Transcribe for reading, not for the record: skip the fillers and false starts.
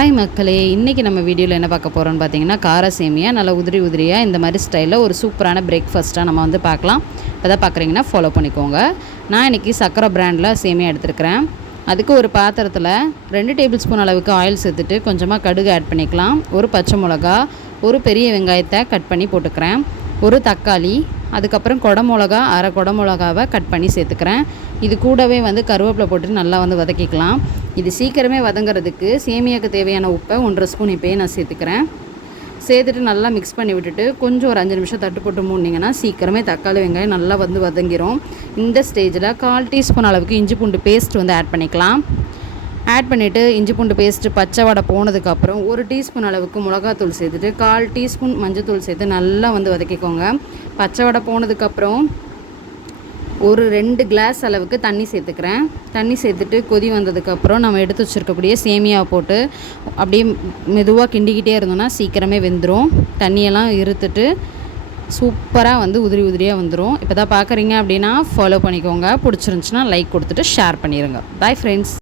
Hi மக்களே, இன்றைக்கி நம்ம வீடியோவில் என்ன பார்க்க போகிறோன்னு பார்த்தீங்கன்னா கார சேமியா நல்லா உதிரி உதிரியாக இந்த மாதிரி ஸ்டைலில் ஒரு சூப்பரான பிரேக்ஃபாஸ்ட்டாக நம்ம வந்து பார்க்கலாம். இப்போ தான் பார்க்குறீங்கன்னா ஃபாலோ பண்ணிக்கோங்க. நான் இன்றைக்கி சக்கரை பிராண்டில் சேமியா எடுத்துருக்கிறேன். அதுக்கு ஒரு பாத்திரத்தில் 2 டேபிள் ஸ்பூன் அளவுக்கு ஆயில் சேர்த்துட்டு கொஞ்சமாக கடுகு ஆட் பண்ணிக்கலாம். ஒரு பச்சை மிளகா, ஒரு பெரிய வெங்காயத்தை கட் பண்ணி போட்டுக்கிறேன், ஒரு தக்காளி, அதுக்கப்புறம் குடமிளகா, அரை குடமிளகாவை கட் பண்ணி சேர்த்துக்கிறேன். இது கூடவே வந்து கருவேப்பிலை போட்டு நல்லா வந்து வதக்கிக்கலாம். இது சீக்கிரமே வதங்கிறதுக்கு சேமியாவுக்கு தேவையான உப்பை 1.5 ஸ்பூன் இப்போயே நான் சேர்த்துக்கிறேன். சேர்த்துட்டு நல்லா மிக்ஸ் பண்ணி விட்டுட்டு கொஞ்சம் ஒரு 5 நிமிஷம் தட்டு போட்டு மூடினீங்கன்னா சீக்கிரமே தக்காளி வெங்காயம் நல்லா வந்து வதங்கிரும். இந்த ஸ்டேஜில் 1/4 டீஸ்பூன் அளவுக்கு இஞ்சி பூண்டு பேஸ்ட் வந்து ஆட் பண்ணிக்கலாம். ஆட் பண்ணிவிட்டு இஞ்சி பூண்டு பேஸ்ட்டு பச்சை வடை போனதுக்கப்புறம் 1 டீஸ்பூன் அளவுக்கு மிளகாத்தூள் சேர்த்துட்டு 1/4 டீஸ்பூன் மஞ்சத்தூள் சேர்த்து நல்லா வந்து வதக்கிக்கோங்க. பச்சை வடை போனதுக்கப்புறம் ஒரு 2 கிளாஸ் அளவுக்கு தண்ணி சேர்த்துக்கிறேன். தண்ணி சேர்த்துட்டு கொதி வந்ததுக்கப்புறம் நம்ம எடுத்து வச்சுருக்கக்கூடிய சேமியாவை போட்டு அப்படியே மெதுவாக கிண்டிக்கிட்டே இருந்தோம்னா சீக்கிரமே வெந்துடும். தண்ணியெல்லாம் இருத்துட்டு சூப்பராக வந்து உதிரி உதிரியாக வந்துடும். இப்போ தான் பார்க்குறீங்க அப்படின்னா ஃபாலோ பண்ணிக்கோங்க. பிடிச்சிருந்துச்சின்னா லைக் கொடுத்துட்டு ஷேர் பண்ணிடுங்க. Bye friends.